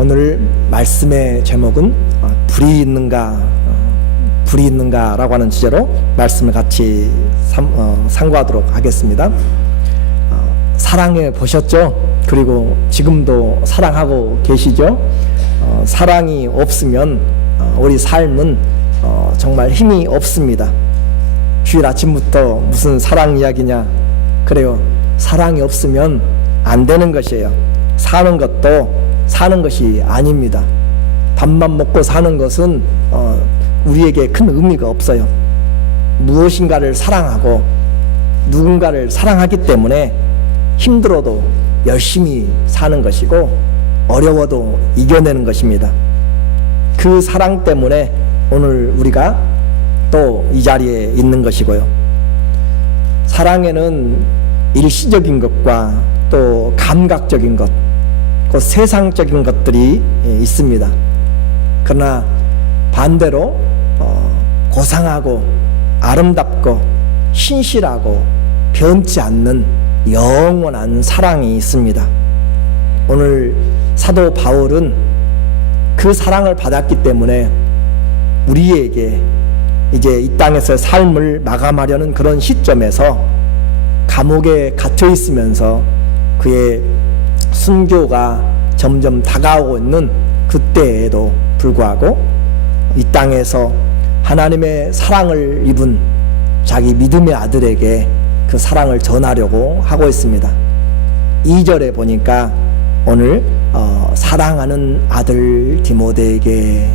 오늘 말씀의 제목은 불이 있는가 라고 하는 주제로 말씀을 같이 상고하도록 하겠습니다. 사랑해 보셨죠? 그리고 지금도 사랑하고 계시죠? 사랑이 없으면 우리 삶은 정말 힘이 없습니다. 주일 아침부터 무슨 사랑 이야기냐? 그래요. 사랑이 없으면 안 되는 것이에요. 사는 것도 사는 것이 아닙니다. 밥만 먹고 사는 것은 우리에게 큰 의미가 없어요. 무엇인가를 사랑하고 누군가를 사랑하기 때문에 힘들어도 열심히 사는 것이고 어려워도 이겨내는 것입니다. 그 사랑 때문에 오늘 우리가 또 이 자리에 있는 것이고요. 사랑에는 일시적인 것과 또 감각적인 것, 그 세상적인 것들이 있습니다. 그러나 반대로 고상하고 아름답고 신실하고 변치 않는 영원한 사랑이 있습니다. 오늘 사도 바울은 그 사랑을 받았기 때문에 우리에게 이제 이 땅에서 삶을 마감하려는 그런 시점에서 감옥에 갇혀 있으면서 그의 순교가 점점 다가오고 있는 그때에도 불구하고 이 땅에서 하나님의 사랑을 입은 자기 믿음의 아들에게 그 사랑을 전하려고 하고 있습니다. 2절에 보니까 오늘 사랑하는 아들 디모데에게,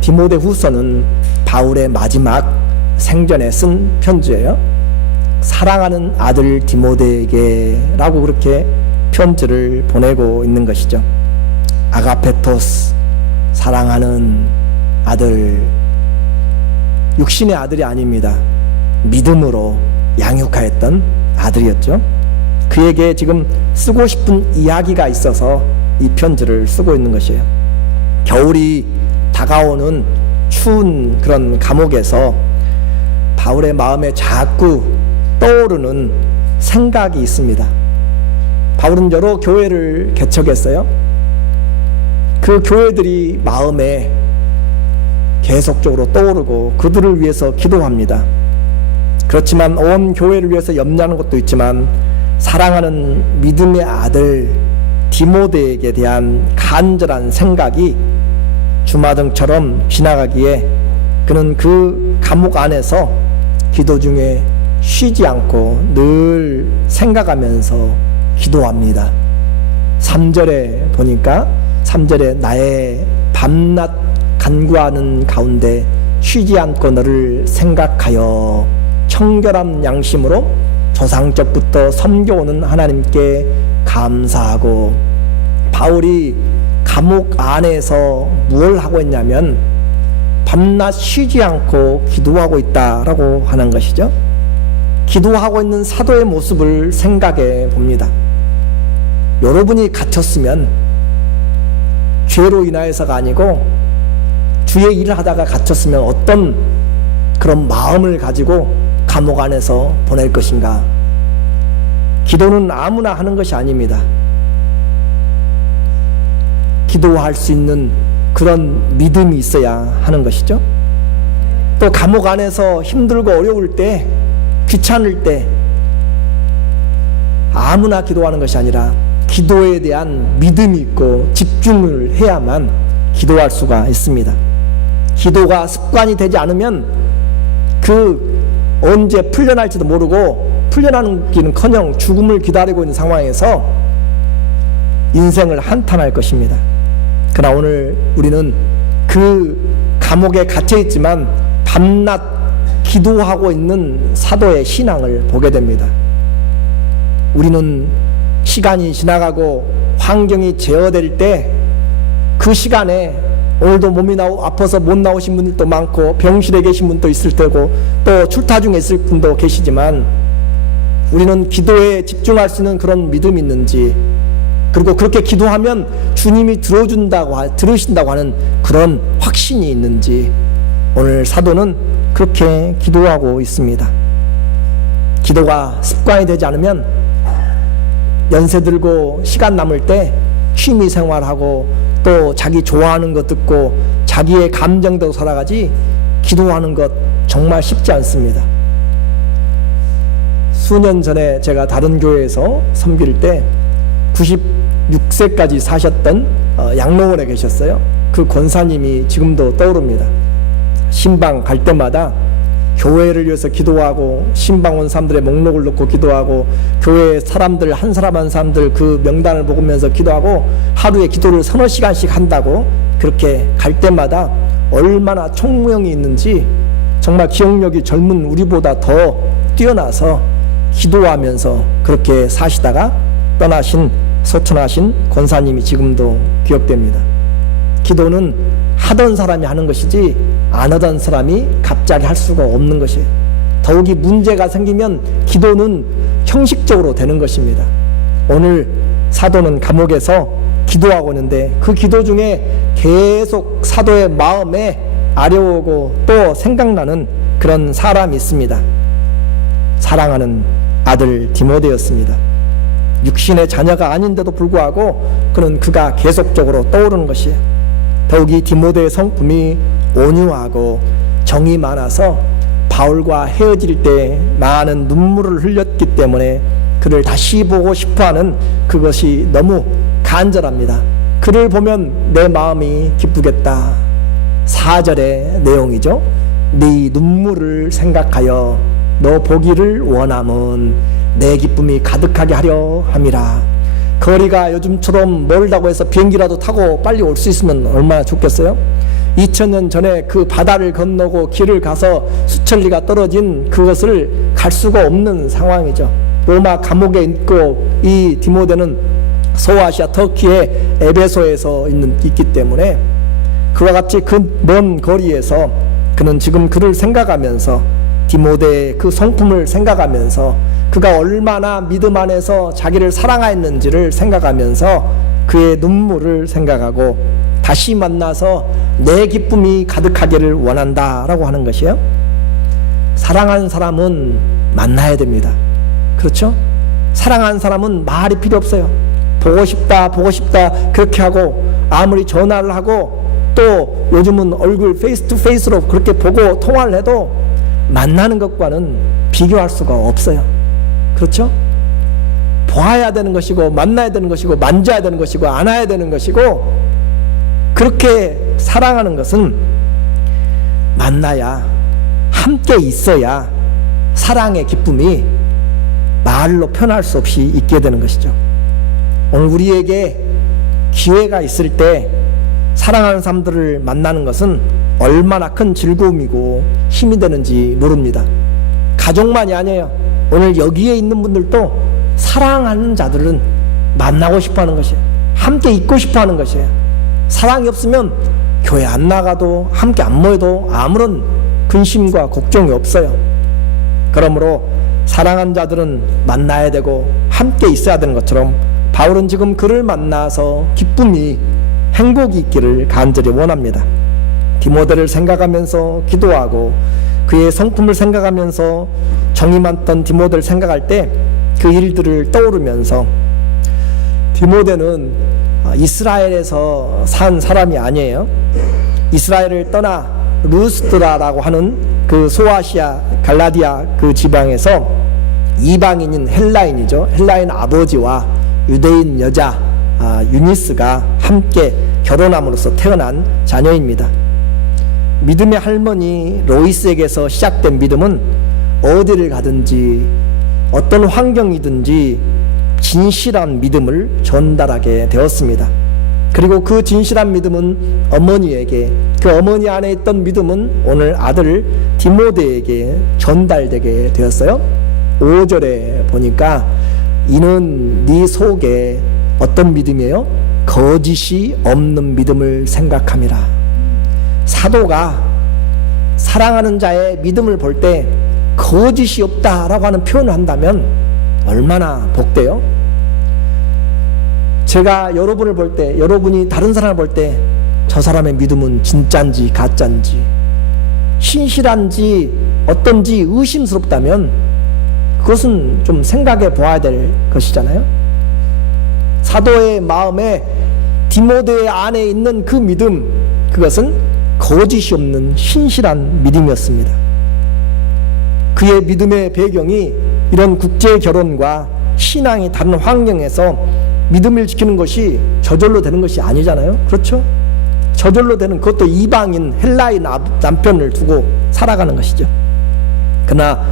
디모데후서는 바울의 마지막 생전에 쓴 편지예요. 사랑하는 아들 디모데에게 라고 그렇게 편지를 보내고 있는 것이죠. 아가페토스, 사랑하는 아들, 육신의 아들이 아닙니다. 믿음으로 양육하였던 아들이었죠. 그에게 지금 쓰고 싶은 이야기가 있어서 이 편지를 쓰고 있는 것이에요. 겨울이 다가오는 추운 그런 감옥에서 바울의 마음에 자꾸 떠오르는 생각이 있습니다. 바울은 여러 교회를 개척했어요. 그 교회들이 마음에 계속적으로 떠오르고 그들을 위해서 기도합니다. 그렇지만 온 교회를 위해서 염려하는 것도 있지만 사랑하는 믿음의 아들 디모데에게 대한 간절한 생각이 주마등처럼 지나가기에 그는 그 감옥 안에서 기도 중에 쉬지 않고 늘 생각하면서 기도합니다. 3절에 보니까 3절에 나의 밤낮 간구하는 가운데 쉬지 않고 너를 생각하여 청결한 양심으로 조상적부터 섬겨오는 하나님께 감사하고, 바울이 감옥 안에서 뭘 하고 있냐면 밤낮 쉬지 않고 기도하고 있다라고 하는 것이죠. 기도하고 있는 사도의 모습을 생각해 봅니다. 여러분이 갇혔으면 죄로 인하여서가 아니고 주의 일을 하다가 갇혔으면 어떤 그런 마음을 가지고 감옥 안에서 보낼 것인가? 기도는 아무나 하는 것이 아닙니다. 기도할 수 있는 그런 믿음이 있어야 하는 것이죠. 또 감옥 안에서 힘들고 어려울 때, 귀찮을 때 아무나 기도하는 것이 아니라 기도에 대한 믿음이 있고 집중을 해야만 기도할 수가 있습니다. 기도가 습관이 되지 않으면 그 언제 풀려날지도 모르고 풀려나기는커녕 죽음을 기다리고 있는 상황에서 인생을 한탄할 것입니다. 그러나 오늘 우리는 그 감옥에 갇혀 있지만 밤낮 기도하고 있는 사도의 신앙을 보게 됩니다. 우리는 시간이 지나가고 환경이 제어될 때 그 시간에 오늘도 몸이 아파서 못 나오신 분들도 많고 병실에 계신 분도 있을 테고 또 출타 중에 있을 분도 계시지만 우리는 기도에 집중할 수 있는 그런 믿음이 있는지, 그리고 그렇게 기도하면 주님이 들으신다고 하는 그런 확신이 있는지 오늘 사도는 그렇게 기도하고 있습니다. 기도가 습관이 되지 않으면 연세 들고 시간 남을 때 취미 생활하고 또 자기 좋아하는 것 듣고 자기의 감정대로 살아가지 기도하는 것 정말 쉽지 않습니다. 수년 전에 제가 다른 교회에서 섬길 때 96세까지 사셨던 양로원에 계셨어요. 그 권사님이 지금도 떠오릅니다. 신방 갈 때마다 교회를 위해서 기도하고 신방 온 사람들의 목록을 놓고 기도하고 교회 사람들 한 사람 한 사람들 그 명단을 보면서 기도하고 하루에 기도를 서너 시간씩 한다고 그렇게 갈 때마다 얼마나 총무형이 있는지 정말 기억력이 젊은 우리보다 더 뛰어나서 기도하면서 그렇게 사시다가 떠나신 소천하신 권사님이 지금도 기억됩니다. 기도는 하던 사람이 하는 것이지 안 하던 사람이 갑자기 할 수가 없는 것이에요. 더욱이 문제가 생기면 기도는 형식적으로 되는 것입니다. 오늘 사도는 감옥에서 기도하고 있는데 그 기도 중에 계속 사도의 마음에 아려오고 또 생각나는 그런 사람이 있습니다. 사랑하는 아들 디모데였습니다. 육신의 자녀가 아닌데도 불구하고 그가 계속적으로 떠오르는 것이에요. 더욱이 디모데의 성품이 온유하고 정이 많아서 바울과 헤어질 때 많은 눈물을 흘렸기 때문에 그를 다시 보고 싶어하는 그것이 너무 간절합니다. 그를 보면 내 마음이 기쁘겠다. 4절의 내용이죠. 네 눈물을 생각하여 너 보기를 원함은 내 기쁨이 가득하게 하려 함이라. 거리가 요즘처럼 멀다고 해서 비행기라도 타고 빨리 올 수 있으면 얼마나 좋겠어요? 2000년 전에 그 바다를 건너고 길을 가서 수천리가 떨어진 그것을 갈 수가 없는 상황이죠. 로마 감옥에 있고 이 디모데는 소아시아 터키의 에베소에서 있기 때문에 그와 같이 그 먼 거리에서 그는 지금 그를 생각하면서 디모데의 그 성품을 생각하면서 그가 얼마나 믿음 안에서 자기를 사랑하였는지를 생각하면서 그의 눈물을 생각하고 다시 만나서 내 기쁨이 가득하기를 원한다라고 하는 것이에요. 사랑하는 사람은 만나야 됩니다. 그렇죠? 사랑하는 사람은 말이 필요 없어요. 보고 싶다 그렇게 하고 아무리 전화를 하고 또 요즘은 얼굴 페이스 투 페이스로 그렇게 보고 통화를 해도 만나는 것과는 비교할 수가 없어요. 그렇죠? 보아야 되는 것이고 만나야 되는 것이고 만져야 되는 것이고 안아야 되는 것이고 그렇게 사랑하는 것은 만나야 함께 있어야 사랑의 기쁨이 말로 표현할 수 없이 있게 되는 것이죠. 오늘 우리에게 기회가 있을 때 사랑하는 사람들을 만나는 것은 얼마나 큰 즐거움이고 힘이 되는지 모릅니다. 가족만이 아니에요. 오늘 여기에 있는 분들도 사랑하는 자들은 만나고 싶어하는 것이에요. 함께 있고 싶어하는 것이에요. 사랑이 없으면 교회 안 나가도 함께 안 모여도 아무런 근심과 걱정이 없어요. 그러므로 사랑하는 자들은 만나야 되고 함께 있어야 되는 것처럼 바울은 지금 그를 만나서 기쁨이 행복이 있기를 간절히 원합니다. 디모데를 생각하면서 기도하고 그의 성품을 생각하면서 정이 많던 디모데를 생각할 때 그 일들을 떠오르면서 디모데는 이스라엘에서 산 사람이 아니에요. 이스라엘을 떠나 루스드라라고 하는 그 소아시아 갈라디아 그 지방에서 이방인인 헬라인이죠. 헬라인 아버지와 유대인 여자 유니스가 함께 결혼함으로써 태어난 자녀입니다. 믿음의 할머니 로이스에게서 시작된 믿음은 어디를 가든지 어떤 환경이든지 진실한 믿음을 전달하게 되었습니다. 그리고 그 진실한 믿음은 어머니에게, 그 어머니 안에 있던 믿음은 오늘 아들 디모데에게 전달되게 되었어요. 5절에 보니까 이는 네 속에 어떤 믿음이에요? 거짓이 없는 믿음을 생각함이라. 사도가 사랑하는 자의 믿음을 볼 때 거짓이 없다라고 하는 표현을 한다면 얼마나 복돼요? 제가 여러분을 볼 때, 여러분이 다른 사람을 볼 때 저 사람의 믿음은 진짠지 가짠지 신실한지 어떤지 의심스럽다면 그것은 좀 생각해 보아야 될 것이잖아요. 사도의 마음에 디모데 안에 있는 그 믿음, 그것은 거짓이 없는 신실한 믿음이었습니다. 그의 믿음의 배경이 이런 국제 결혼과 신앙이 다른 환경에서 믿음을 지키는 것이 저절로 되는 것이 아니잖아요. 그렇죠? 저절로 되는, 그것도 이방인 헬라인 남편을 두고 살아가는 것이죠. 그러나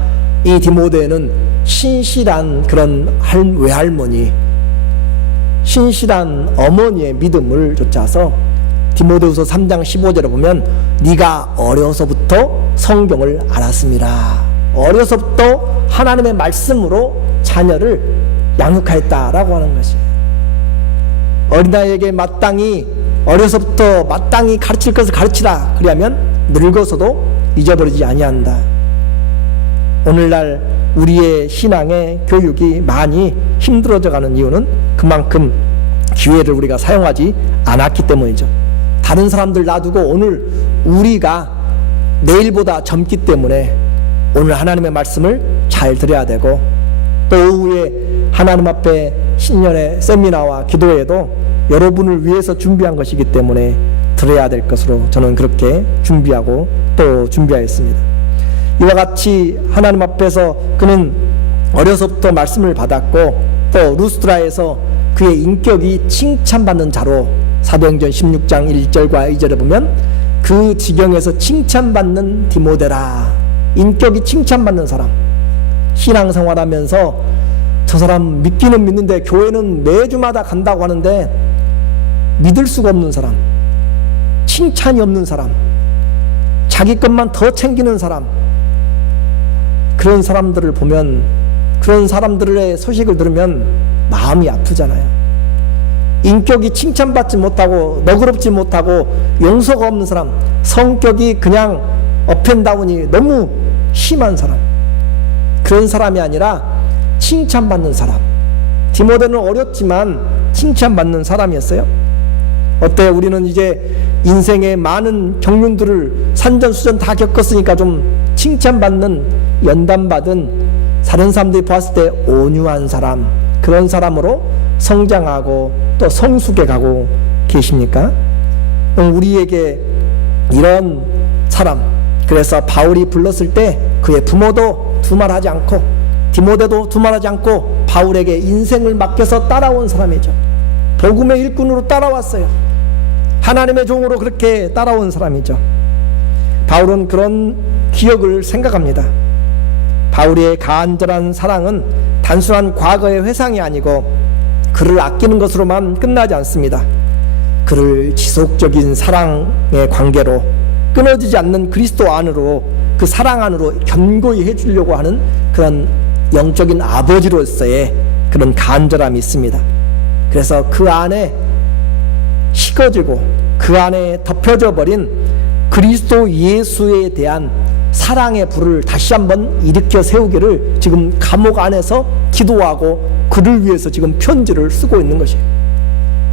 이 디모데는 신실한 그런 외할머니, 신실한 어머니의 믿음을 쫓아서 디모데후서 3장 15절에 보면 네가 어려서부터 성경을 알았습니다. 어려서부터 하나님의 말씀으로 자녀를 양육하였다라고 하는 것이에요. 어린아이에게 어려서부터 마땅히 가르칠 것을 가르치라. 그리하면 늙어서도 잊어버리지 아니한다. 오늘날 우리의 신앙의 교육이 많이 힘들어져 가는 이유는 그만큼 기회를 우리가 사용하지 않았기 때문이죠. 다른 사람들 놔두고 오늘 우리가 내일보다 젊기 때문에 오늘 하나님의 말씀을 잘 들어야 되고, 또 오후에 하나님 앞에 신년의 세미나와 기도회도 여러분을 위해서 준비한 것이기 때문에 들어야 될 것으로 저는 그렇게 준비하고 또 준비하였습니다. 이와 같이 하나님 앞에서 그는 어려서부터 말씀을 받았고, 또 루스드라에서 그의 인격이 칭찬받는 자로 사도행전 16장 1절과 2절에 보면 그 지경에서 칭찬받는 디모데라. 인격이 칭찬받는 사람, 신앙생활하면서 저 사람 믿기는 믿는데 교회는 매주마다 간다고 하는데 믿을 수가 없는 사람, 칭찬이 없는 사람, 자기 것만 더 챙기는 사람, 그런 사람들을 보면, 그런 사람들의 소식을 들으면 마음이 아프잖아요. 인격이 칭찬받지 못하고 너그럽지 못하고 용서가 없는 사람, 성격이 그냥 업앤다운이 너무 심한 사람, 그런 사람이 아니라 칭찬받는 사람. 디모데는 어렸지만 칭찬받는 사람이었어요. 어때? 우리는 이제 인생의 많은 경륜들을 산전수전 다 겪었으니까 좀 칭찬받는, 연단받은, 다른 사람들이 봤을 때 온유한 사람, 그런 사람으로 성장하고 또 성숙해 가고 계십니까? 우리에게 이런 사람, 그래서 바울이 불렀을 때 그의 부모도 두말하지 않고 디모데도 두말하지 않고 바울에게 인생을 맡겨서 따라온 사람이죠. 복음의 일꾼으로 따라왔어요. 하나님의 종으로 그렇게 따라온 사람이죠. 바울은 그런 기억을 생각합니다. 바울의 간절한 사랑은 단순한 과거의 회상이 아니고 그를 아끼는 것으로만 끝나지 않습니다. 그를 지속적인 사랑의 관계로, 끊어지지 않는 그리스도 안으로, 그 사랑 안으로 견고히 해주려고 하는 그런 영적인 아버지로서의 그런 간절함이 있습니다. 그래서 그 안에 식어지고 그 안에 덮여져 버린 그리스도 예수에 대한 사랑의 불을 다시 한번 일으켜 세우기를 지금 감옥 안에서 기도하고 그를 위해서 지금 편지를 쓰고 있는 것이에요.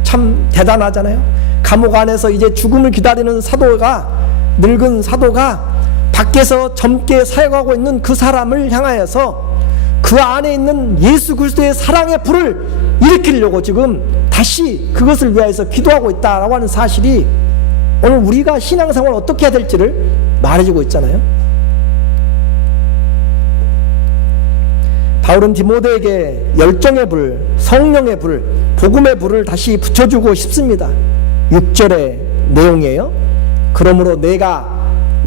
참 대단하잖아요. 감옥 안에서 이제 죽음을 기다리는 사도가, 늙은 사도가 밖에서 젊게 사역하고 있는 그 사람을 향하여서 그 안에 있는 예수 그리스도의 사랑의 불을 일으키려고 지금 다시 그것을 위하여서 기도하고 있다라고 하는 사실이 오늘 우리가 신앙생활을 어떻게 해야 될지를 말해주고 있잖아요. 바울은 디모데에게 열정의 불, 성령의 불, 복음의 불을 다시 붙여주고 싶습니다. 6절의 내용이에요. 그러므로 내가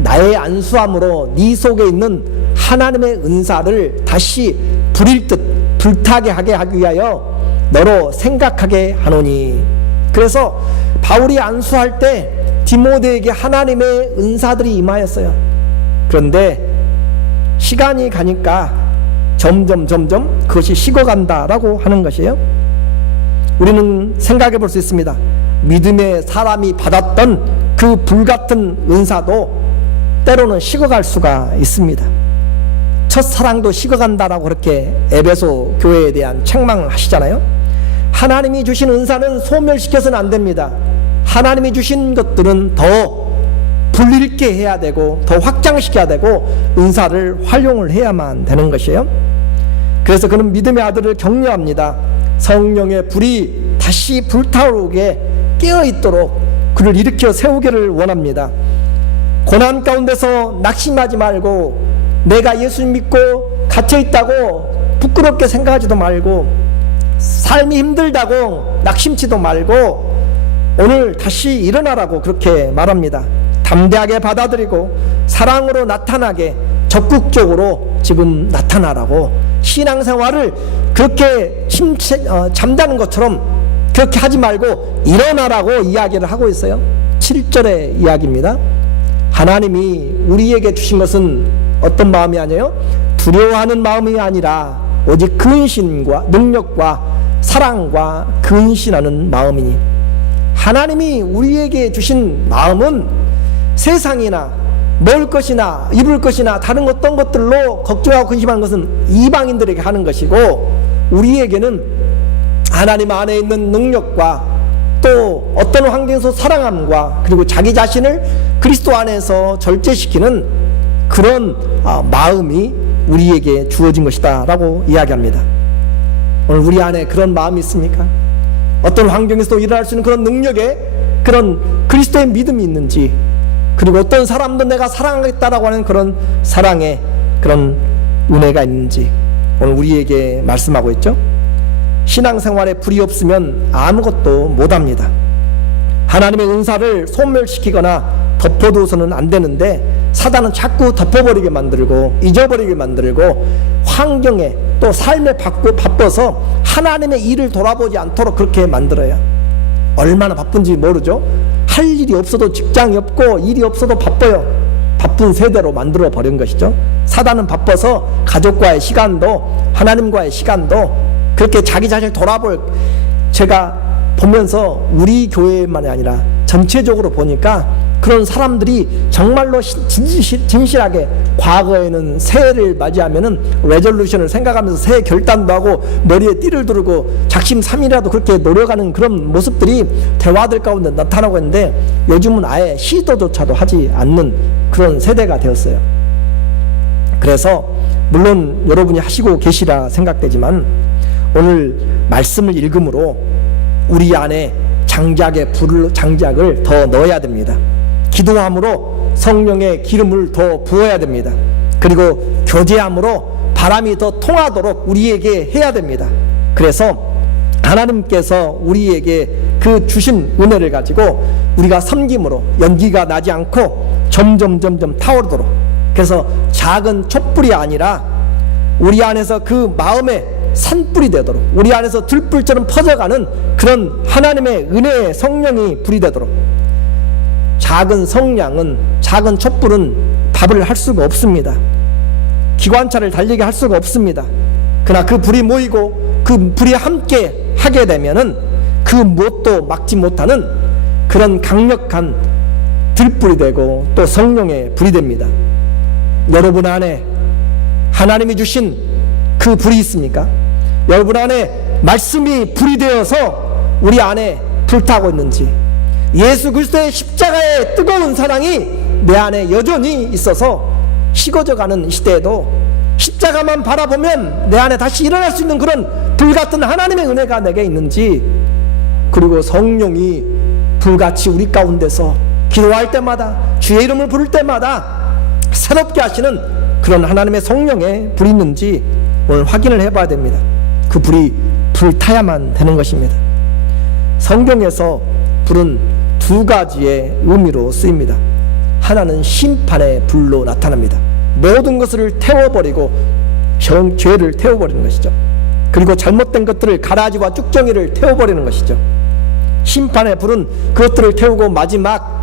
나의 안수함으로 네 속에 있는 하나님의 은사를 다시 불일 듯 불타게 하기 위하여 너로 생각하게 하노니. 그래서 바울이 안수할 때 디모데에게 하나님의 은사들이 임하였어요. 그런데 시간이 가니까 점점 그것이 식어간다라고 하는 것이에요. 우리는 생각해 볼 수 있습니다. 믿음의 사람이 받았던 그 불같은 은사도 때로는 식어갈 수가 있습니다. 첫사랑도 식어간다라고 그렇게 에베소 교회에 대한 책망을 하시잖아요. 하나님이 주신 은사는 소멸시켜서는 안 됩니다. 하나님이 주신 것들은 더 불일게 해야 되고 더 확장시켜야 되고 은사를 활용을 해야만 되는 것이에요. 그래서 그는 믿음의 아들을 격려합니다. 성령의 불이 다시 불타오르게 깨어있도록 그를 일으켜 세우기를 원합니다. 고난 가운데서 낙심하지 말고 내가 예수 믿고 갇혀있다고 부끄럽게 생각하지도 말고 삶이 힘들다고 낙심치도 말고 오늘 다시 일어나라고 그렇게 말합니다. 담대하게 받아들이고 사랑으로 나타나게 적극적으로 지금 나타나라고 신앙생활을 그렇게 잠자는 것처럼 그렇게 하지 말고 일어나라고 이야기를 하고 있어요. 7절의 이야기입니다. 하나님이 우리에게 주신 것은 어떤 마음이 아니에요? 두려워하는 마음이 아니라 오직 근신과 능력과 사랑과 근신하는 마음이니, 하나님이 우리에게 주신 마음은 세상이나 먹을 것이나 입을 것이나 다른 어떤 것들로 걱정하고 근심하는 것은 이방인들에게 하는 것이고, 우리에게는 하나님 안에 있는 능력과 또 어떤 환경에서 사랑함과 그리고 자기 자신을 그리스도 안에서 절제시키는 그런 마음이 우리에게 주어진 것이다 라고 이야기합니다. 오늘 우리 안에 그런 마음이 있습니까? 어떤 환경에서도 일어날 수 있는 그런 능력에 그런 그리스도의 믿음이 있는지, 그리고 어떤 사람도 내가 사랑하겠다라고 하는 그런 사랑의 그런 은혜가 있는지 오늘 우리에게 말씀하고 있죠. 신앙생활에 불이 없으면 아무것도 못합니다. 하나님의 은사를 소멸시키거나 덮어두어서는 안 되는데 사단은 자꾸 덮어버리게 만들고 잊어버리게 만들고 환경에 또 삶에 바빠서 하나님의 일을 돌아보지 않도록 그렇게 만들어요. 얼마나 바쁜지 모르죠. 할 일이 없어도 직장이 없고 일이 없어도 바빠요. 바쁜 세대로 만들어 버린 것이죠. 사단은 바빠서 가족과의 시간도 하나님과의 시간도 그렇게 자기 자신을 돌아볼, 제가 보면서 우리 교회만이 아니라 전체적으로 보니까 그런 사람들이 정말로 진실하게 과거에는 새해를 맞이하면은 레졸루션을 생각하면서 새해 결단도 하고 머리에 띠를 두르고 작심삼일이라도 그렇게 노력하는 그런 모습들이 대화들 가운데 나타나고 있는데, 요즘은 아예 시도조차도 하지 않는 그런 세대가 되었어요. 그래서 물론 여러분이 하시고 계시라 생각되지만 오늘 말씀을 읽음으로 우리 안에 장작을 더 넣어야 됩니다. 기도함으로 성령의 기름을 더 부어야 됩니다. 그리고 교제함으로 바람이 더 통하도록 우리에게 해야 됩니다. 그래서 하나님께서 우리에게 그 주신 은혜를 가지고 우리가 섬김으로 연기가 나지 않고 점점 타오르도록, 그래서 작은 촛불이 아니라 우리 안에서 그 마음의 산불이 되도록, 우리 안에서 들불처럼 퍼져가는 그런 하나님의 은혜의 성령이 불이 되도록. 작은 성냥은, 작은 촛불은 밥을 할 수가 없습니다. 기관차를 달리게 할 수가 없습니다. 그러나 그 불이 모이고 그 불이 함께 하게 되면은 그 무엇도 막지 못하는 그런 강력한 들불이 되고 또 성령의 불이 됩니다. 여러분 안에 하나님이 주신 그 불이 있습니까? 여러분 안에 말씀이 불이 되어서 우리 안에 불타고 있는지, 예수 그리스도의 십자가의 뜨거운 사랑이 내 안에 여전히 있어서 식어져가는 시대에도 십자가만 바라보면 내 안에 다시 일어날 수 있는 그런 불같은 하나님의 은혜가 내게 있는지, 그리고 성령이 불같이 우리 가운데서 기도할 때마다 주의 이름을 부를 때마다 새롭게 하시는 그런 하나님의 성령의 불이 있는지 오늘 확인을 해봐야 됩니다. 그 불이 불타야만 되는 것입니다. 성경에서 불은 두 가지의 의미로 쓰입니다. 하나는 심판의 불로 나타납니다. 모든 것을 태워버리고 죄를 태워버리는 것이죠. 그리고 잘못된 것들을 가라지와 쭉정이를 태워버리는 것이죠. 심판의 불은 그것들을 태우고 마지막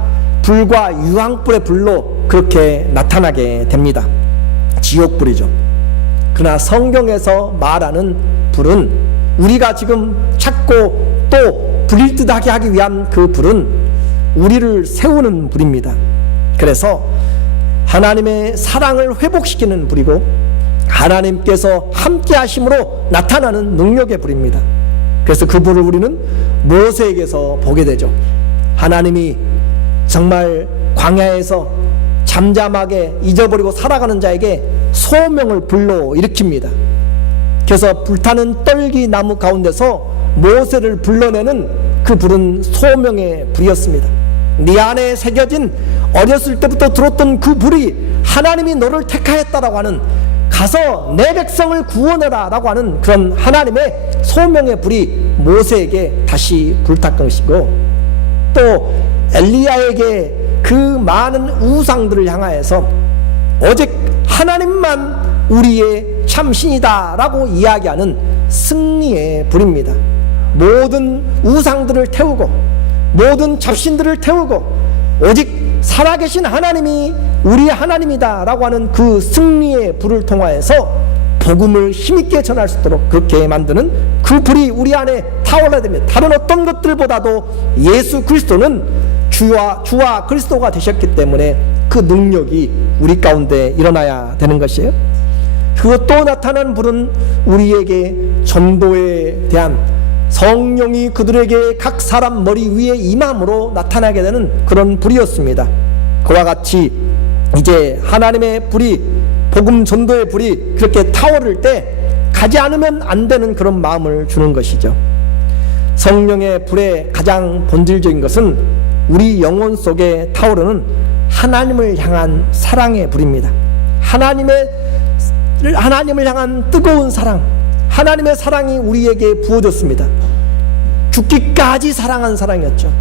불과 유황불의 불로 그렇게 나타나게 됩니다. 지옥불이죠. 그러나 성경에서 말하는 불은, 우리가 지금 찾고 또 불일 듯하게 하기 위한 그 불은 우리를 세우는 불입니다. 그래서 하나님의 사랑을 회복시키는 불이고 하나님께서 함께 하심으로 나타나는 능력의 불입니다. 그래서 그 불을 우리는 모세에게서 보게 되죠. 하나님이 정말 광야에서 잠잠하게 잊어버리고 살아가는 자에게 소명을 불러 일으킵니다. 그래서 불타는 떨기 나무 가운데서 모세를 불러내는 그 불은 소명의 불이었습니다. 네 안에 새겨진 어렸을 때부터 들었던 그 불이 하나님이 너를 택하였다라고 하는, 가서 내 백성을 구원해라 라고 하는 그런 하나님의 소명의 불이 모세에게 다시 불탔던 것이고, 또 엘리야에게 그 많은 우상들을 향하여서 오직 하나님만 우리의 참신이다 라고 이야기하는 승리의 불입니다. 모든 우상들을 태우고 모든 잡신들을 태우고 오직 살아계신 하나님이 우리의 하나님이다 라고 하는 그 승리의 불을 통하여서 복음을 힘있게 전할 수 있도록 그렇게 만드는 그 불이 우리 안에 타올라야 됩니다. 다른 어떤 것들보다도 예수 그리스도는 주와 그리스도가 되셨기 때문에 그 능력이 우리 가운데 일어나야 되는 것이에요. 그리고 또 나타난 불은 우리에게 전도에 대한, 성령이 그들에게 각 사람 머리 위에 임함으로 나타나게 되는 그런 불이었습니다. 그와 같이 이제 하나님의 불이, 복음 전도의 불이 그렇게 타오를 때 가지 않으면 안 되는 그런 마음을 주는 것이죠. 성령의 불의 가장 본질적인 것은 우리 영혼 속에 타오르는 하나님을 향한 사랑의 불입니다. 하나님을 향한 뜨거운 사랑, 하나님의 사랑이 우리에게 부어졌습니다. 죽기까지 사랑한 사랑이었죠.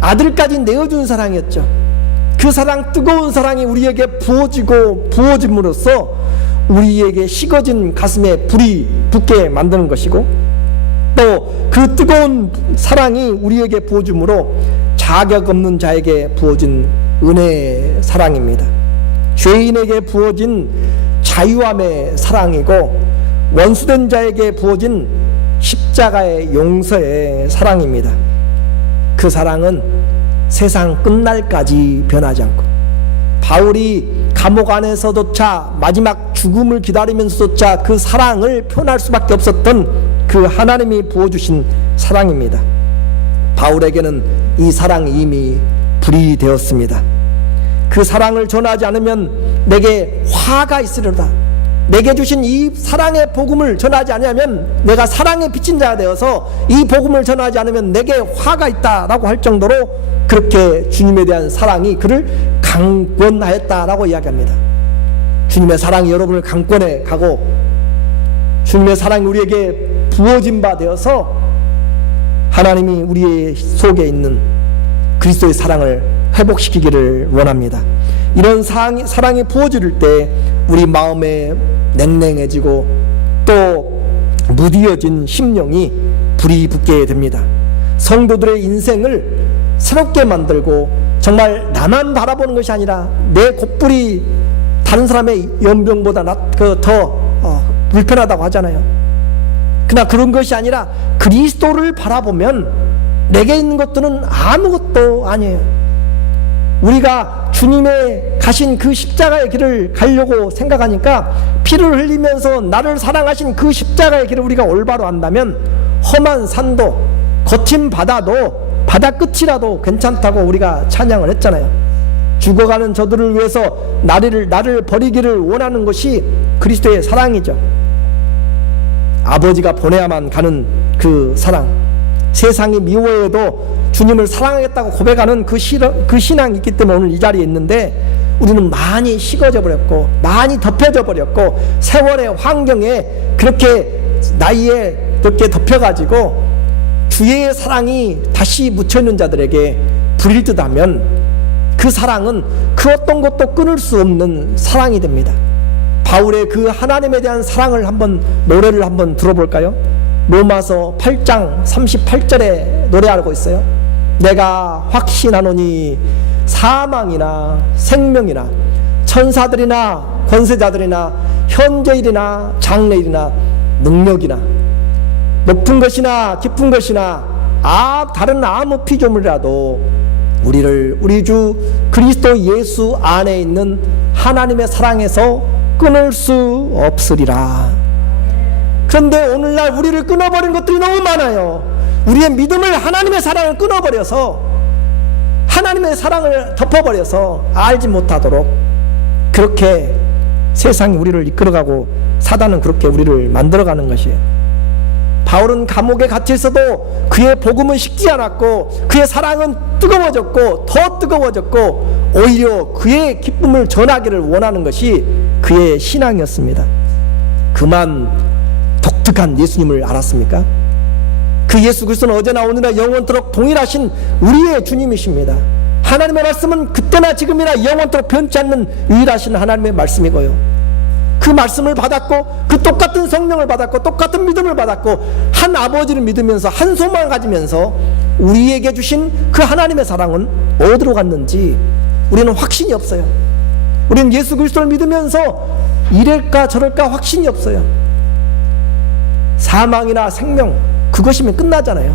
아들까지 내어준 사랑이었죠. 그 사랑, 뜨거운 사랑이 우리에게 부어짐으로써 우리에게 식어진 가슴에 불이 붙게 만드는 것이고, 또 그 뜨거운 사랑이 우리에게 부어짐으로 자격 없는 자에게 부어진 은혜의 사랑입니다. 죄인에게 부어진 자유함의 사랑이고, 원수된 자에게 부어진 십자가의 용서의 사랑입니다. 그 사랑은 세상 끝날까지 변하지 않고, 바울이 감옥 안에서조차 마지막 죽음을 기다리면서조차 그 사랑을 표현할 수밖에 없었던 그 하나님이 부어주신 사랑입니다. 바울에게는 이 사랑이 이미 불이 되었습니다. 그 사랑을 전하지 않으면 내게 화가 있으리로다. 내게 주신 이 사랑의 복음을 전하지 않으면 내가 사랑에 비친 자가 되어서 이 복음을 전하지 않으면 내게 화가 있다라고 할 정도로 그렇게 주님에 대한 사랑이 그를 강권하였다라고 이야기합니다. 주님의 사랑이 여러분을 강권해 가고, 주님의 사랑이 우리에게 부어진 바 되어서 하나님이 우리 속에 있는 그리스도의 사랑을 회복시키기를 원합니다. 이런 사랑이 부어질 때 우리 마음에 냉랭해지고 또 무디어진 심령이 불이 붙게 됩니다. 성도들의 인생을 새롭게 만들고, 정말 나만 바라보는 것이 아니라 내 곱불이 다른 사람의 연병보다 더 불편하다고 하잖아요. 그러나 그런 것이 아니라 그리스도를 바라보면 내게 있는 것들은 아무것도 아니에요. 우리가 주님의 가신 그 십자가의 길을 가려고 생각하니까, 피를 흘리면서 나를 사랑하신 그 십자가의 길을 우리가 올바로 한다면 험한 산도 거친 바다도 바다 끝이라도 괜찮다고 우리가 찬양을 했잖아요. 죽어가는 저들을 위해서 나를 버리기를 원하는 것이 그리스도의 사랑이죠. 아버지가 보내야만 가는 그 사랑, 세상이 미워해도 주님을 사랑하겠다고 고백하는 그 신앙이 있기 때문에 오늘 이 자리에 있는데, 우리는 많이 식어져 버렸고 많이 덮여져 버렸고, 세월의 환경에 그렇게 나이에 그렇게 덮여가지고 주의 사랑이 다시 묻혀있는 자들에게 불일 듯 하면 그 사랑은 그 어떤 것도 끊을 수 없는 사랑이 됩니다. 바울의 그 하나님에 대한 사랑을 노래를 한번 들어볼까요? 로마서 8장 38절에 노래하고 있어요. 내가 확신하노니 사망이나 생명이나 천사들이나 권세자들이나 현재일이나 장래일이나 능력이나 높은 것이나 깊은 것이나 다른 아무 피조물이라도 우리를 우리 주 그리스도 예수 안에 있는 하나님의 사랑에서 끊을 수 없으리라. 그런데 오늘날 우리를 끊어버린 것들이 너무 많아요. 우리의 믿음을, 하나님의 사랑을 끊어버려서, 하나님의 사랑을 덮어버려서 알지 못하도록 그렇게 세상이 우리를 이끌어가고 사단은 그렇게 우리를 만들어가는 것이에요. 바울은 감옥에 갇혀 있어도 그의 복음은 식지 않았고 그의 사랑은 뜨거워졌고 더 뜨거워졌고 오히려 그의 기쁨을 전하기를 원하는 것이 그의 신앙이었습니다. 그만 독특한 예수님을 알았습니까? 그 예수 그리스도는 어제나 오늘이나 영원토록 동일하신 우리의 주님이십니다. 하나님의 말씀은 그때나 지금이나 영원토록 변치 않는 유일하신 하나님의 말씀이고요. 그 말씀을 받았고 그 똑같은 성령을 받았고 똑같은 믿음을 받았고 한 아버지를 믿으면서 한 소망을 가지면서 우리에게 주신 그 하나님의 사랑은 어디로 갔는지 우리는 확신이 없어요. 우리는 예수 그리스도를 믿으면서 이럴까 저럴까 확신이 없어요. 사망이나 생명 그것이면 끝나잖아요.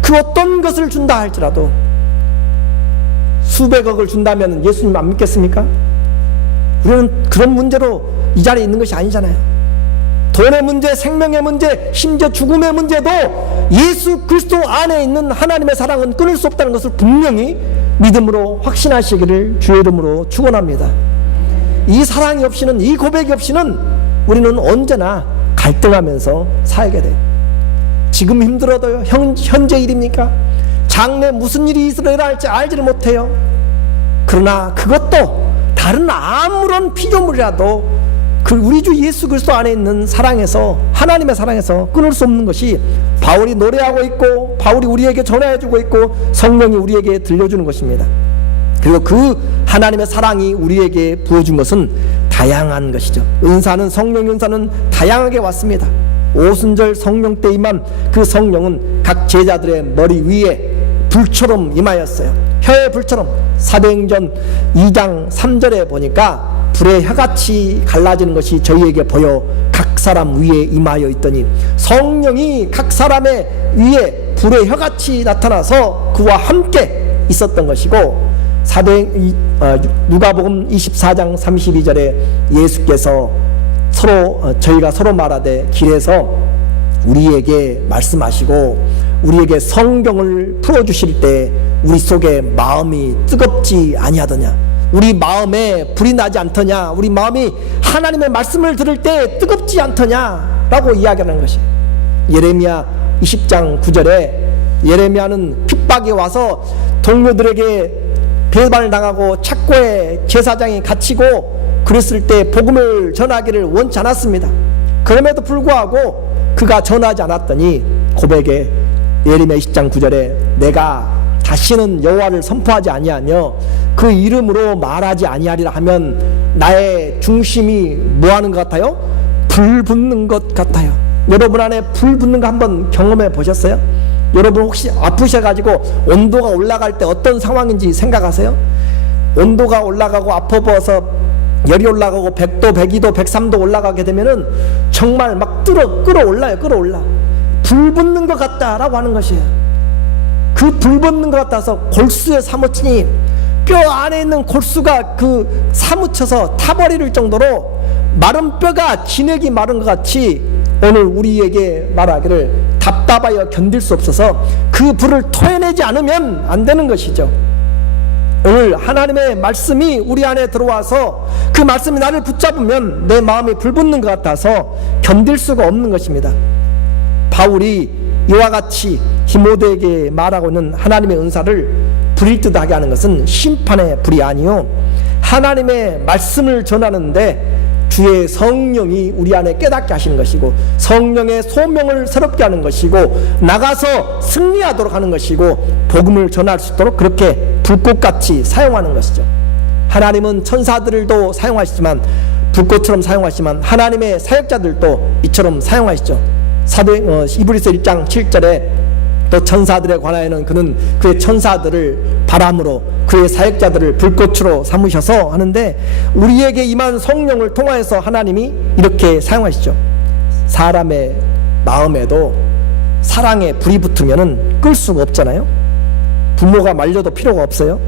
그 어떤 것을 준다 할지라도 수백억을 준다면 예수님 안 믿겠습니까? 우리는 그런 문제로 이 자리에 있는 것이 아니잖아요. 돈의 문제, 생명의 문제, 심지어 죽음의 문제도 예수 그리스도 안에 있는 하나님의 사랑은 끊을 수 없다는 것을 분명히 믿음으로 확신하시기를 주의 이름으로 축원합니다. 이 사랑이 없이는, 이 고백이 없이는 우리는 언제나 갈등하면서 살게 돼요. 지금 힘들어도요, 현재 일입니까? 장래 무슨 일이 일어날지 알지를 못해요. 그러나 그것도 다른 아무런 피조물이라도 그 우리 주 예수 그리스도 안에 있는 사랑에서, 하나님의 사랑에서 끊을 수 없는 것이 바울이 노래하고 있고 바울이 우리에게 전해주고 있고 성령이 우리에게 들려주는 것입니다. 그리고 그 하나님의 사랑이 우리에게 부어준 것은 다양한 것이죠. 은사는, 성령 은사는 다양하게 왔습니다. 오순절 성령 때이만 그 성령은 각 제자들의 머리 위에 불처럼 임하였어요. 혀의 불처럼. 사도행전 2장 3절에 보니까 불의 혀같이 갈라지는 것이 저희에게 보여 각 사람 위에 임하여 있더니, 성령이 각 사람의 위에 불의 혀같이 나타나서 그와 함께 있었던 것이고, 누가복음 24장 32절에 예수께서 저희가 서로 말하되 길에서 우리에게 말씀하시고 우리에게 성경을 풀어주실 때 우리 속에 마음이 뜨겁지 아니하더냐, 우리 마음에 불이 나지 않더냐, 우리 마음이 하나님의 말씀을 들을 때 뜨겁지 않더냐 라고 이야기하는 것이, 예레미야 20장 9절에 예레미야는 핍박이 와서 동료들에게 배반을 당하고 착고에 제사장이 갇히고 그랬을 때 복음을 전하기를 원치 않았습니다. 그럼에도 불구하고 그가 전하지 않았더니 고백에 예레미야 20장 9절에 내가 다시는 여호와를 선포하지 아니하며 그 이름으로 말하지 아니하리라 하면 나의 중심이 뭐하는 것 같아요? 불 붙는 것 같아요. 여러분 안에 불 붙는 거 한번 경험해 보셨어요? 여러분 혹시 아프셔가지고 온도가 올라갈 때 어떤 상황인지 생각하세요? 온도가 올라가고 아파버서 열이 올라가고 100도, 102도, 103도 올라가게 되면은 정말 막 끌어올라요. 불 붙는 것 같다라고 하는 것이에요. 그 불 붙는 것 같아서 골수에 사무치니 뼈 안에 있는 골수가 그 사무쳐서 타버릴 정도로 마른 뼈가 진액이 마른 것 같이 오늘 우리에게 말하기를 답답하여 견딜 수 없어서 그 불을 토해내지 않으면 안 되는 것이죠. 오늘 하나님의 말씀이 우리 안에 들어와서 그 말씀이 나를 붙잡으면 내 마음이 불붙는 것 같아서 견딜 수가 없는 것입니다. 바울이 이와 같이 디모데에게 말하고 있는 하나님의 은사를 불일 듯 하게 하는 것은 심판의 불이 아니요 하나님의 말씀을 전하는데 주의 성령이 우리 안에 깨닫게 하시는 것이고, 성령의 소명을 새롭게 하는 것이고, 나가서 승리하도록 하는 것이고, 복음을 전할 수 있도록 그렇게 불꽃같이 사용하는 것이죠. 하나님은 천사들도 사용하시지만, 불꽃처럼 사용하시지만 하나님의 사역자들도 이처럼 사용하시죠. 이브리서 1장 7절에 또 천사들에 관하여는 그는 그의 천사들을 바람으로 그의 사역자들을 불꽃으로 삼으셔서 하는데, 우리에게 임한 성령을 통하여서 하나님이 이렇게 사용하시죠. 사람의 마음에도 사랑에 불이 붙으면 끌 수가 없잖아요. 부모가 말려도 필요가 없어요.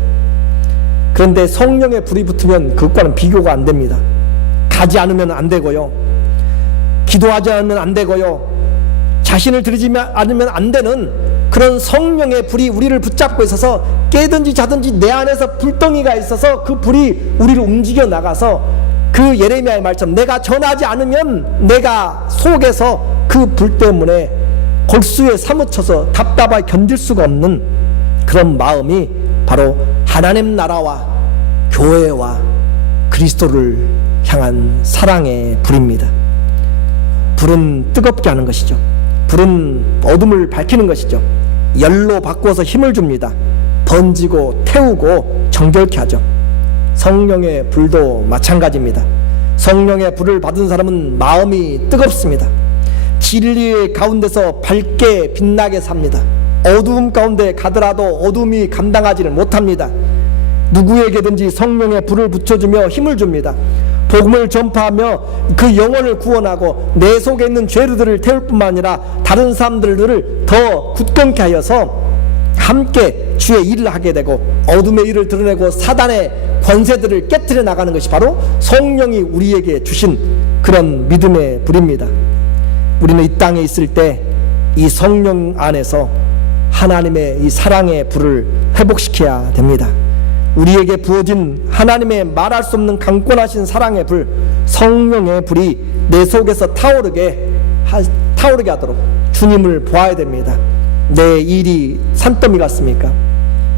그런데 성령의 불이 붙으면 그것과는 비교가 안 됩니다. 가지 않으면 안 되고요, 기도하지 않으면 안 되고요, 자신을 들이지 않으면 안 되는 그런 성령의 불이 우리를 붙잡고 있어서 깨든지 자든지 내 안에서 불덩이가 있어서 그 불이 우리를 움직여 나가서 그 예레미야의 말처럼 내가 전하지 않으면 내가 속에서 그 불 때문에 골수에 사무쳐서 답답하게 견딜 수가 없는 그런 마음이 바로 하나님 나라와 교회와 그리스도를 향한 사랑의 불입니다. 불은 뜨겁게 하는 것이죠. 불은 어둠을 밝히는 것이죠. 열로 바꾸어서 힘을 줍니다. 번지고 태우고 정결케 하죠. 성령의 불도 마찬가지입니다. 성령의 불을 받은 사람은 마음이 뜨겁습니다. 진리의 가운데서 밝게 빛나게 삽니다. 어두움 가운데 가더라도 어둠이 감당하지를 못합니다. 누구에게든지 성령의 불을 붙여주며 힘을 줍니다. 복음을 전파하며 그 영혼을 구원하고 내 속에 있는 죄들을 태울 뿐만 아니라 다른 사람들을 더 굳건케 하여서 함께 주의 일을 하게 되고 어둠의 일을 드러내고 사단의 권세들을 깨트려 나가는 것이 바로 성령이 우리에게 주신 그런 믿음의 불입니다. 우리는 이 땅에 있을 때 이 성령 안에서 하나님의 이 사랑의 불을 회복시켜야 됩니다. 우리에게 부어진 하나님의 말할 수 없는 강권하신 사랑의 불, 성령의 불이 내 속에서 타오르게 하도록 주님을 보아야 됩니다. 내 일이 산더미 같습니까?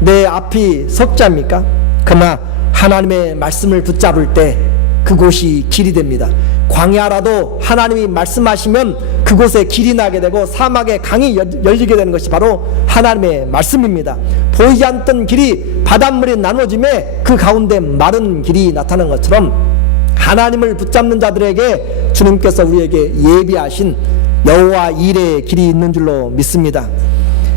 내 앞이 석자입니까? 그러나 하나님의 말씀을 붙잡을 때 그곳이 길이 됩니다. 광야라도 하나님이 말씀하시면 그곳에 길이 나게 되고 사막에 강이 열리게 되는 것이 바로 하나님의 말씀입니다. 보이지 않던 길이 바닷물이 나눠짐에 그 가운데 마른 길이 나타난 것처럼 하나님을 붙잡는 자들에게 주님께서 우리에게 예비하신 여호와 일의 길이 있는 줄로 믿습니다.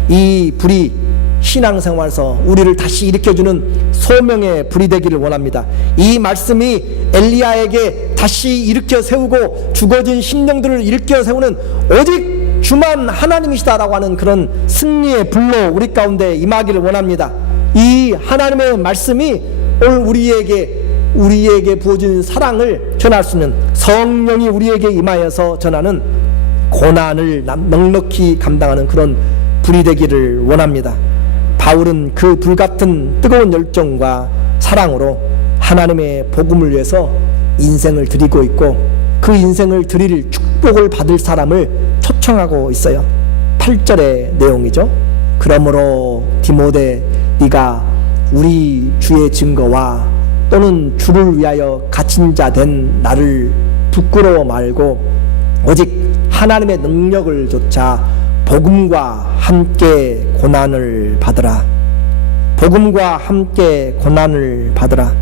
이 불이 신앙생활에서 우리를 다시 일으켜주는 소명의 불이 되기를 원합니다. 이 말씀이 엘리야에게 다시 일으켜 세우고 죽어진 심령들을 일으켜 세우는 오직 주만 하나님이시다라고 하는 그런 승리의 불로 우리 가운데 임하기를 원합니다. 이 하나님의 말씀이 오늘 우리에게 부어진 사랑을 전할 수 있는 성령이 우리에게 임하여서 전하는 고난을 넉넉히 감당하는 그런 불이 되기를 원합니다. 바울은 그 불같은 뜨거운 열정과 사랑으로 하나님의 복음을 위해서 인생을 드리고 있고 그 인생을 드릴 축복을 받을 사람을 초청하고 있어요. 8절의 내용이죠. 그러므로 디모데 네가 우리 주의 증거와 또는 주를 위하여 갇힌 자 된 나를 부끄러워 말고 오직 하나님의 능력을 조차 복음과 함께 고난을 받으라. 복음과 함께 고난을 받으라.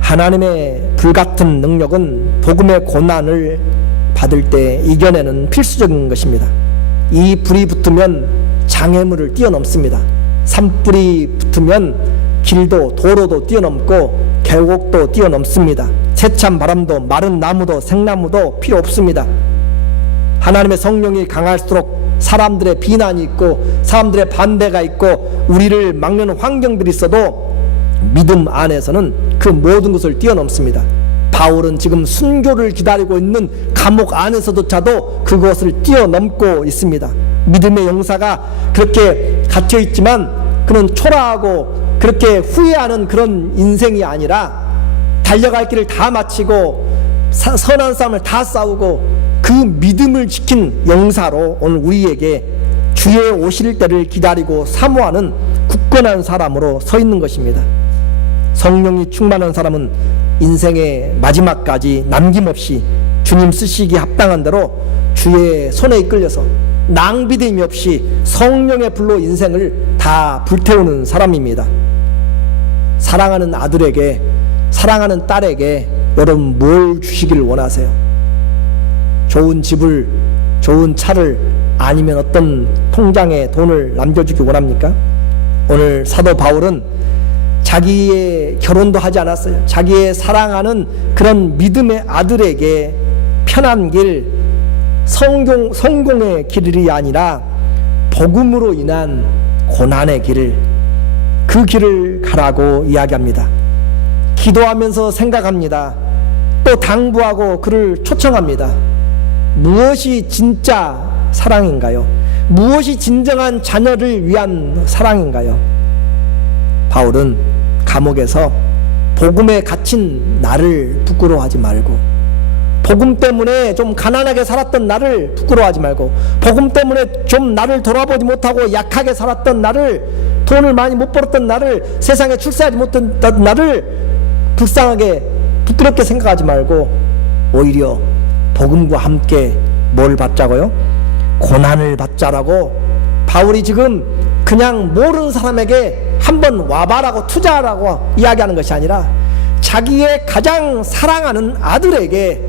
하나님의 불같은 능력은 복음의 고난을 받을 때 이겨내는 필수적인 것입니다. 이 불이 붙으면 장애물을 뛰어넘습니다. 산불이 붙으면 길도 도로도 뛰어넘고 계곡도 뛰어넘습니다. 세찬 바람도 마른 나무도 생나무도 필요 없습니다. 하나님의 성령이 강할수록 사람들의 비난이 있고 사람들의 반대가 있고 우리를 막는 환경들이 있어도 믿음 안에서는 그 모든 것을 뛰어넘습니다. 바울은 지금 순교를 기다리고 있는 감옥 안에서조차도 그것을 뛰어넘고 있습니다. 믿음의 용사가 그렇게 갇혀있지만 그는 초라하고 그렇게 후회하는 그런 인생이 아니라 달려갈 길을 다 마치고 선한 싸움을 다 싸우고 그 믿음을 지킨 용사로 오늘 우리에게 주의 오실 때를 기다리고 사모하는 굳건한 사람으로 서 있는 것입니다. 성령이 충만한 사람은 인생의 마지막까지 남김없이 주님 쓰시기 합당한 대로 주의 손에 이끌려서 낭비됨이 없이 성령의 불로 인생을 다 불태우는 사람입니다. 사랑하는 아들에게, 사랑하는 딸에게 여러분 뭘 주시기를 원하세요? 좋은 집을, 좋은 차를, 아니면 어떤 통장에 돈을 남겨주기 원합니까? 오늘 사도 바울은 자기의 결혼도 하지 않았어요. 자기의 사랑하는 그런 믿음의 아들에게 편한 길, 성공의 길이 아니라 복음으로 인한 고난의 길을, 그 길을 가라고 이야기합니다. 기도하면서 생각합니다. 또 당부하고 그를 초청합니다. 무엇이 진짜 사랑인가요? 무엇이 진정한 자녀를 위한 사랑인가요? 바울은 감옥에서 복음에 갇힌 나를 부끄러워하지 말고 복음 때문에 좀 가난하게 살았던 나를 부끄러워하지 말고, 복음 때문에 좀 나를 돌아보지 못하고 약하게 살았던 나를, 돈을 많이 못 벌었던 나를, 세상에 출세하지 못했던 나를 불쌍하게 부끄럽게 생각하지 말고, 오히려 복음과 함께 뭘 받자고요? 고난을 받자라고. 바울이 지금 그냥 모르는 사람에게 한번 와봐라고, 투자하라고 이야기하는 것이 아니라 자기의 가장 사랑하는 아들에게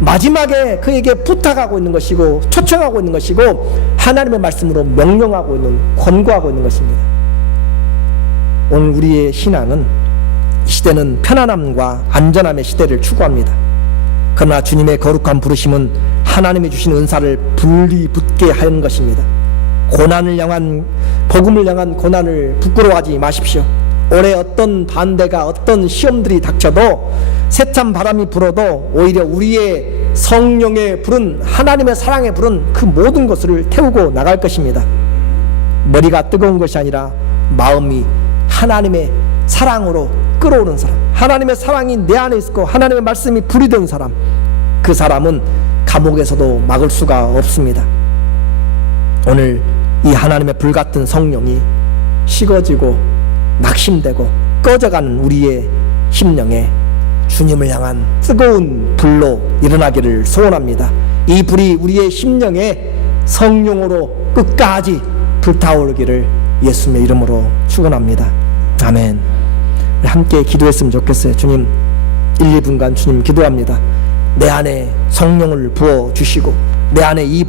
마지막에 그에게 부탁하고 있는 것이고, 초청하고 있는 것이고, 하나님의 말씀으로 명령하고 있는, 권고하고 있는 것입니다. 오늘 우리의 신앙은, 이 시대는 편안함과 안전함의 시대를 추구합니다. 그러나 주님의 거룩한 부르심은 하나님이 주신 은사를 분리붙게 하는 것입니다. 고난을 향한, 복음을 향한 고난을 부끄러워하지 마십시오. 올해 어떤 반대가, 어떤 시험들이 닥쳐도, 세찬 바람이 불어도 오히려 우리의 성령의 불은, 하나님의 사랑의 불은 그 모든 것을 태우고 나갈 것입니다. 머리가 뜨거운 것이 아니라 마음이 하나님의 사랑으로 끌어오는 사람, 하나님의 사랑이 내 안에 있고 하나님의 말씀이 불이 된 사람, 그 사람은 감옥에서도 막을 수가 없습니다. 오늘 이 하나님의 불같은 성령이 식어지고 낙심되고 꺼져가는 우리의 심령에 주님을 향한 뜨거운 불로 일어나기를 소원합니다. 이 불이 우리의 심령에 성령으로 끝까지 불타오르기를 예수님의 이름으로 축원합니다. 아멘. 함께 기도했으면 좋겠어요. 주님, 1, 2분간 주님 기도합니다. 내 안에 성령을 부어주시고 내 안에 이